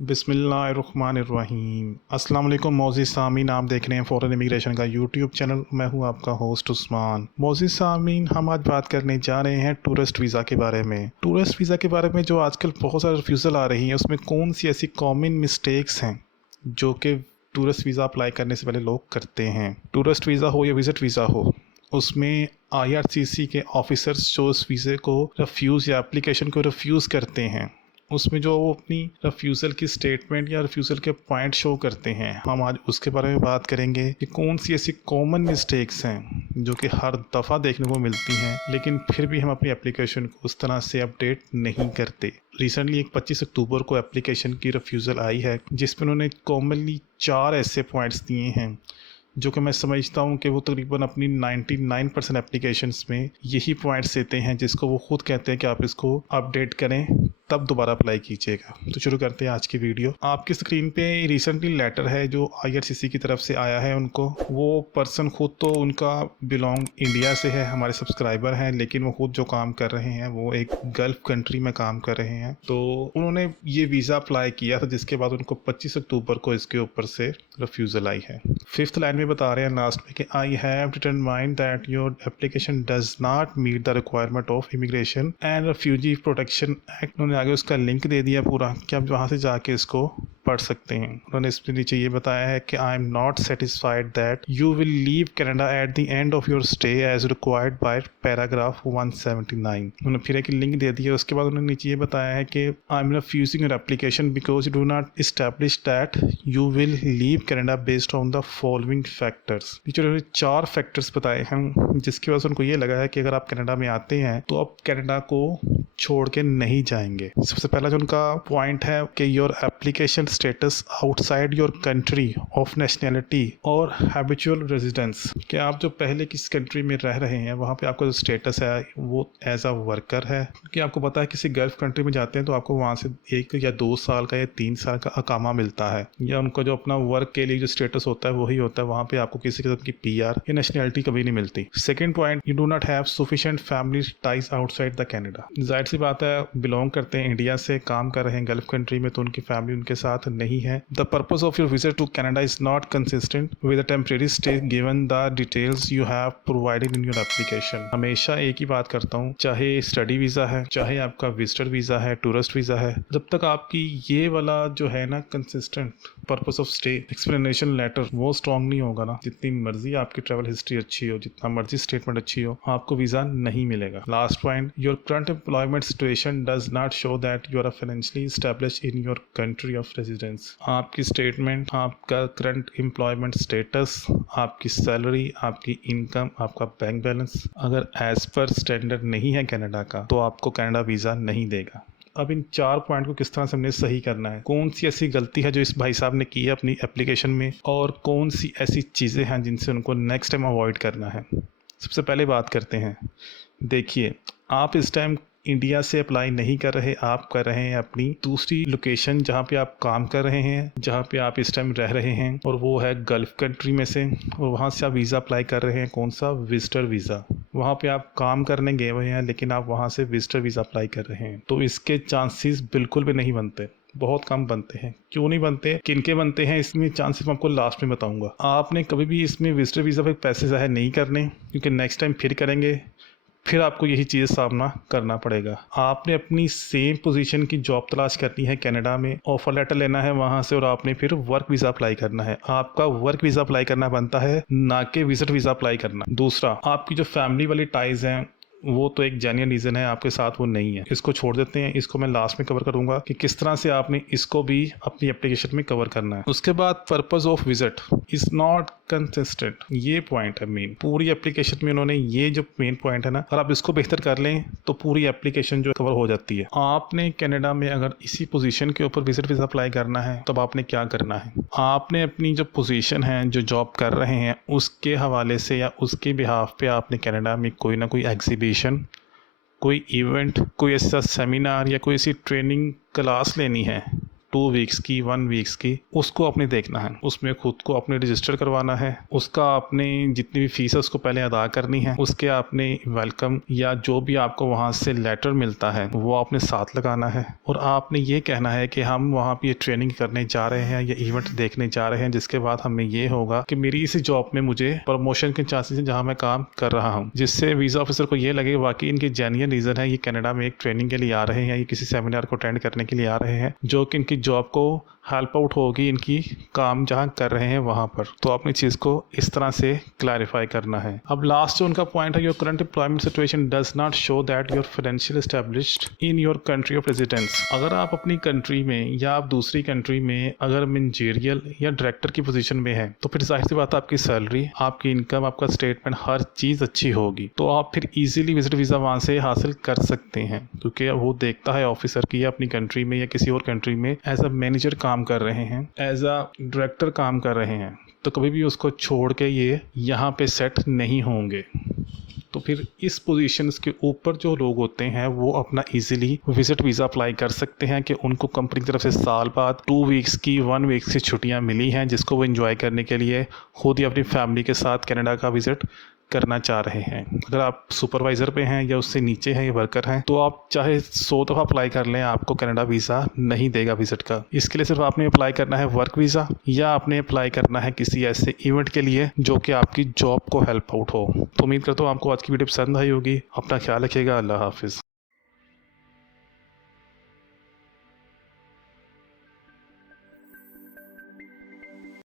बिस्मिल्लाहिर्रहमानिर्रहीम। अस्सलाम वालेकुम मौज़िज़ सामीन, आप देख रहे हैं फ़ॉरेन इमिग्रेशन का यूट्यूब चैनल। मैं हूं आपका होस्ट उस्मान। मौज़िज़ सामीन, हम आज बात करने जा रहे हैं टूरिस्ट वीज़ा के बारे में। टूरिस्ट वीज़ा के बारे में जो आजकल बहुत सारे रिफ्यूज़ल आ रही हैं, उसमें कौन सी ऐसी कॉमन मिस्टेक्स हैं जो कि टूरिस्ट वीज़ा अप्लाई करने से पहले लोग करते हैं। टूरिस्ट वीज़ा हो या विज़िट वीज़ा हो, उसमें IRCC के ऑफिसर्स जो उस वीज़े को रिफ्यूज़ या एप्लीकेशन को रिफ्यूज़ करते हैं, उसमें जो वो अपनी रिफ्यूज़ल की स्टेटमेंट या रिफ्यूज़ल के पॉइंट शो करते हैं, हम आज उसके बारे में बात करेंगे कि कौन सी ऐसी कॉमन मिस्टेक्स हैं जो कि हर दफ़ा देखने को मिलती हैं, लेकिन फिर भी हम अपनी एप्लीकेशन को उस तरह से अपडेट नहीं करते। रिसेंटली एक 25 अक्टूबर को एप्लीकेशन की रिफ्यूज़ल आई है, जिसमें उन्होंने कॉमनली 4 ऐसे पॉइंट्स दिए हैं जो कि मैं समझता हूँ कि वो तकरीबन अपनी 99% एप्लीकेशंस में यही पॉइंट्स देते हैं, जिसको वो खुद कहते हैं कि आप इसको अपडेट करें तब दोबारा अप्लाई कीजिएगा। तो शुरू करते हैं आज की वीडियो। आपकी स्क्रीन पे रिसेंटली लेटर है जो IRCC की तरफ से आया है उनको। वो पर्सन खुद तो उनका बिलोंग इंडिया से है, हमारे सब्सक्राइबर हैं, लेकिन वो खुद जो काम कर रहे हैं वो एक गल्फ कंट्री में काम कर रहे हैं। तो उन्होंने ये वीज़ा अप्लाई किया था, जिसके बाद उनको 25 अक्टूबर को इसके ऊपर से रिफ्यूज़ल आई है। 5th लाइन में बता रहे हैं लास्ट में कि I have determined that your application does not meet the requirement of immigration and refugee protection act. उन्होंने आगे उसका लिंक दे दिया पूरा कि आप वहाँ से जाके इसको पढ़ सकते हैं। उन्होंने इसके नीचे ये बताया है कि I am not satisfied that you will leave Canada at the end of your stay as required by paragraph 179। उन्होंने फिर एक लिंक दे दिया। उसके बाद उन्होंने नीचे ये बताया है कि I M refusing your application because you do not establish that you will leave Canada based on the following factors. नीचे उन्होंने 4 फैक्टर्स बताए हैं, जिसकी वजह से उनको ये लगा है कि अगर आप कनाडा में आते हैं तो आप कनाडा को छोड़ के नहीं जाएंगे। सबसे पहला जो उनका पॉइंट है कि your application status outside your country of nationality और हैबिचुअल रेजिडेंस, कि आप जो पहले किस कंट्री में रह रहे हैं वहाँ पे आपका जो स्टेटस है वो एज अ वर्कर है। क्योंकि आपको पता है किसी गल्फ कंट्री में जाते हैं तो आपको वहाँ से 1 या 2 साल का या 3 साल का अकामा मिलता है, या उनका जो अपना वर्क के लिए जो स्टेटस होता है वही होता है। वहाँ पे आपको किसी किस्म की PR या नेशनैलिटी कभी नहीं मिलती। Second point, you do not have sufficient family ties outside the Canada. जाहिर सी बात है, बिलोंग करते हैं इंडिया से, काम कर रहे हैं गल्फ कंट्री में, तो उनकी फैमिली उनके साथ नहीं है। The purpose of your visit to Canada is not consistent with the temporary stay given the details you have provided in your application. हमेशा एक ही बात करता हूँ, चाहे स्टडी वीज़ा है, चाहे आपका विजिटर वीज़ा है, टूरिस्ट वीज़ा है, जब तक आपकी ये वाला जो है ना consistent purpose of stay explanation letter वो स्ट्रॉन्ग नहीं होगा ना, जितनी मर्जी आपकी ट्रैवल हिस्ट्री अच्छी हो, जितना मर्जी स्टेटमेंट अच्छी हो, आपको वीज़ा नहीं मिलेगा। Last point, your current employment situation does not show that you are financially established in your country of residence. आपकी स्टेटमेंट, आपका करंट एम्प्लॉयमेंट स्टेटस, आपकी सैलरी, आपकी इनकम, आपका बैंक बैलेंस अगर एज पर स्टैंडर्ड नहीं है कनाडा का, तो आपको कनाडा वीज़ा नहीं देगा। अब इन 4 पॉइंट को किस तरह से हमने सही करना है, कौन सी ऐसी गलती है जो इस भाई साहब ने की है अपनी एप्लीकेशन में, और कौन सी ऐसी चीज़ें हैं जिनसे उनको नेक्स्ट टाइम अवॉइड करना है। सबसे पहले बात करते हैं। देखिए, आप इस टाइम इंडिया से अप्लाई नहीं कर रहे, आप कर रहे हैं अपनी दूसरी लोकेशन जहाँ पे आप काम कर रहे हैं, जहाँ पे आप इस टाइम रह रहे हैं, और वो है गल्फ कंट्री में से, और वहाँ से आप वीज़ा अप्लाई कर रहे हैं। कौन सा? Visitor visa. वहाँ पे आप काम करने गए हुए हैं, लेकिन आप वहाँ से विजिटर वीज़ा अप्लाई कर रहे हैं, तो इसके चांसेस बिल्कुल भी नहीं बनते, बहुत कम बनते हैं। क्यों नहीं बनते, किनके बनते हैं, इसमें चांसेस मैं आपको लास्ट में बताऊंगा। आपने कभी भी इसमें विजिटर वीज़ा पे पैसे ज़ाहिर नहीं करने, क्योंकि नेक्स्ट टाइम फिर करेंगे, फिर आपको यही चीज़ सामना करना पड़ेगा। आपने अपनी सेम पोजीशन की जॉब तलाश करनी है कनाडा में, ऑफर लेटर लेना है वहाँ से, और आपने फिर वर्क वीज़ा अप्लाई करना है। आपका वर्क वीज़ा अप्लाई करना बनता है, ना कि विजिट वीज़ा अप्लाई करना। दूसरा, आपकी जो फैमिली वाली टाइज हैं वो तो एक जेन्युइन रीज़न है, आपके साथ वो नहीं है, इसको छोड़ देते हैं। इसको मैं लास्ट में कवर करूंगा कि किस तरह से आपने इसको भी अपनी एप्लीकेशन में कवर करना है। उसके बाद purpose of visit is not consistent, ये पॉइंट है मेन पूरी एप्लीकेशन में। उन्होंने ये जो मेन पॉइंट है ना, अगर आप इसको बेहतर कर लें तो पूरी एप्लीकेशन जो कवर हो जाती है। आपने कनाडा में अगर इसी पोजीशन के ऊपर विजिट वीज़ा अप्लाई करना है, तब आपने क्या करना है, आपने अपनी जो पोजीशन है, जो जॉब कर रहे हैं, उसके हवाले से या उसके बिहाफ पे आपने कनाडा में कोई ना कोई एग्जीबिशन, कोई इवेंट, कोई ऐसा सेमिनार या कोई ऐसी ट्रेनिंग क्लास लेनी है 2 वीक्स की, 1 वीक्स की, उसको आपने देखना है। उसमें खुद को अपने रजिस्टर करवाना है, उसका आपने जितनी भी फीस है उसको पहले अदा करनी है, उसके आपने वेलकम या जो भी आपको वहाँ से लेटर मिलता है वो आपने साथ लगाना है, और आपने ये कहना है कि हम वहाँ पे ये ट्रेनिंग करने जा रहे हैं या इवेंट देखने जा रहे हैं, जिसके बाद हमें ये होगा कि मेरी इस जॉब में मुझे प्रमोशन के चांसेस हैं जहाँ मैं काम कर रहा हूँ, जिससे वीज़ा ऑफिसर को ये लगे वाकई इनकी जेन्युइन रीज़न है, ये कनाडा में एक ट्रेनिंग के लिए आ रहे हैं, ये किसी सेमिनार को अटेंड करने के लिए आ रहे हैं, जो कि इनकी जॉब को हेल्प आउट होगी, इनकी काम जहाँ कर रहे हैं वहाँ पर। तो अपनी चीज़ को इस तरह से क्लैरिफाई करना है। अब लास्ट जो उनका पॉइंट है, your current employment situation does not show that your financial established in your country of residence. अगर आप अपनी कंट्री में या आप दूसरी कंट्री में अगर मैनेजरियल या डायरेक्टर की पोजीशन में है, तो फिर जाहिर सी बात है आपकी सैलरी, आपकी इनकम, आपका स्टेटमेंट, हर चीज़ अच्छी होगी, तो आप फिर ईजिली विजिट वीज़ा वहाँ से हासिल कर सकते हैं, क्योंकि वो देखता है ऑफिसर की अपनी कंट्री में या किसी और कंट्री में एज अ मैनेजर काम कर रहे हैं, एज अ डायरेक्टर काम कर रहे हैं, तो कभी भी उसको छोड़ के ये यहाँ पे सेट नहीं होंगे। तो फिर इस पोजीशंस के ऊपर जो लोग होते हैं वो अपना इजीली विजिट वीज़ा अप्लाई कर सकते हैं कि उनको कंपनी की तरफ से साल बाद 2 वीक्स की, 1 वीक्स की छुट्टियां मिली हैं, जिसको वो एंजॉय करने के लिए खुद ही अपनी फैमिली के साथ कनाडा का विजिट करना चाह रहे हैं। अगर आप सुपरवाइज़र पे हैं या उससे नीचे हैं या वर्कर हैं, तो आप चाहे 100 दफ़ा अप्लाई कर लें, आपको कनाडा वीज़ा नहीं देगा विजिट का। इसके लिए सिर्फ आपने अप्लाई करना है वर्क वीज़ा, या आपने अप्लाई करना है किसी ऐसे इवेंट के लिए जो कि आपकी जॉब को हेल्प आउट हो। तो उम्मीद करता हूँ आपको आज की वीडियो पसंद आई होगी। अपना ख्याल रखिएगा। अल्लाह हाफिज़।